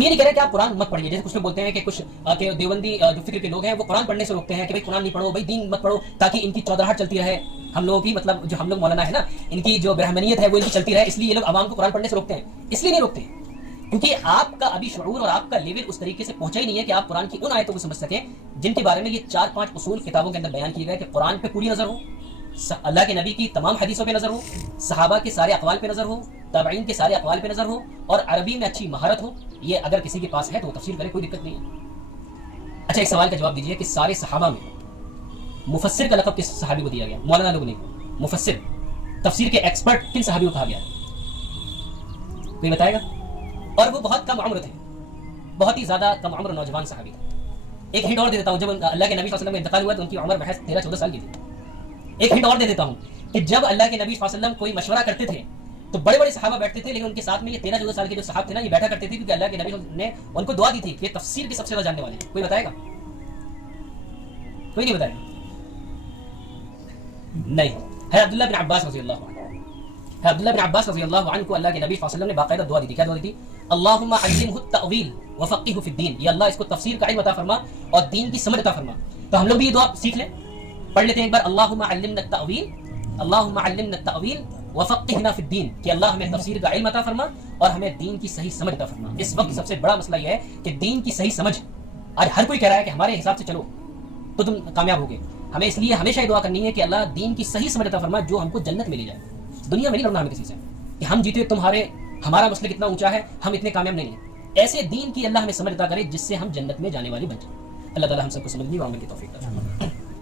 ہم یہ نہیں کہہ رہے کہ آپ قرآن مت پڑھیے. جیسے کچھ لوگ بولتے ہیں کہ کچھ دیوبندی جو فکر کے لوگ ہیں وہ قرآن پڑھنے سے روکتے ہیں کہ بھائی قرآن نہیں پڑھو, بھائی دین مت پڑھو, تاکہ ان کی چودراہٹ چلتی رہے. ہم لوگوں کی مطلب جو ہم لوگ مولانا ہے نا, ان کی جو برہمنیت ہے وہ ان کی چلتی رہے, اس لیے یہ لوگ عوام کو قرآن پڑھنے سے روکتے ہیں. اس لیے نہیں روکتے کیونکہ آپ کا ابھی شعور اور آپ کا لیول اس طریقے سے پہنچا ہی نہیں ہے کہ آپ قرآن کی ان آیتوں کو سمجھ سکیں جن کے بارے میں یہ 4-5 اصول کتابوں کے اندر بیان کیے گئے کہ قرآن پہ پوری نظر ہو, اللہ کے نبی کی تمام حدیثوں پہ نظر ہو, صحابہ کے سارے اقوال پہ نظر ہو, تابعین کے سارے اقوال پہ نظر ہو, اور عربی میں اچھی مہارت ہو. یہ اگر کسی کے پاس ہے تو وہ تفسیر کرے, کوئی دقت نہیں ہے. اچھا, ایک سوال کا جواب دیجیے کہ سارے صحابہ میں مفسر کا لقب کس صحابی کو دیا گیا؟ مولانا لوگ نہیں, مفسر تفسیر کے ایکسپرٹ کن صحابی کو کہا گیا؟ کوئی بتائے گا؟ اور وہ بہت کم عمر تھے, بہت ہی زیادہ کم عمر نوجوان صحابی تھے. ایک ہنٹ اور دے دیتا ہوں, جب اللہ کے نبی صلی اللہ علیہ وسلم کا انتقال ہوا تو ان کی عمر محض 13-14 سال کی تھی. ایک ہنٹ اور دے دیتا ہوں کہ جب اللہ کے نبی صلی اللہ علیہ وسلم کوئی مشورہ کرتے تھے تو بڑے بڑے صحابہ بیٹھتے تھے, لیکن ان کے ساتھ میں یہ 13-14 سال کے جو صحابہ تھے نا, یہ بیٹھا کرتے تھے کیونکہ اللہ کے نبی نے ان کو دعا دی تھی کہ تفسیر کی سب سے زیادہ جاننے والے ہیں. کوئی بتائے گا؟ کوئی نہیں بتائے گا. نہیں ہے. عبداللہ بن عباس رضی اللہ عنہ ہے. عبداللہ بن عباس رضی اللہ عنہ کو اللہ کے نبی صلی اللہ علیہ وسلم نے باقاعدہ دعا دی تھی. کیا دعا دی تھی؟ اللہم علمہ التأویل وفقہہ فی الدین. یا اللہ اس کو تفسیر کا علم عطا فرما اور دین کی سمجھ عطا فرما. تو ہم لوگ بھی یہ دعا سیکھ لیں, پڑھ لیتے ہیں ایک بار. اللہم علمنا التأویل, اللہم علمنا التأویل وفقہنا فی الدین, کہ اللہ ہمیں تفسیر کا علم عطا فرما اور ہمیں دین کی صحیح سمجھ عطا فرما. اس وقت سب سے بڑا مسئلہ یہ ہے کہ دین کی صحیح سمجھ. آج ہر کوئی کہہ رہا ہے کہ ہمارے حساب سے چلو تو تم کامیاب ہوگے. ہمیں اس لیے ہمیشہ یہ دعا کرنی ہے کہ اللہ دین کی صحیح سمجھ عطا فرما جو ہم کو جنت میں لے جائے. دنیا میں نہیں لڑنا ہمیں کسی سے کہ ہم جیتے ہمارا مسلک اتنا اونچا ہے, ہم اتنے کامیاب نہیں ہیں. ایسے دین کی اللہ ہمیں سمجھ عطا کرے جس سے ہم جنت میں جانے والی بن جائیں. اللہ تعالی ہم سب کو سمجھنے اور عمل کی توفیق عطا فرمائے.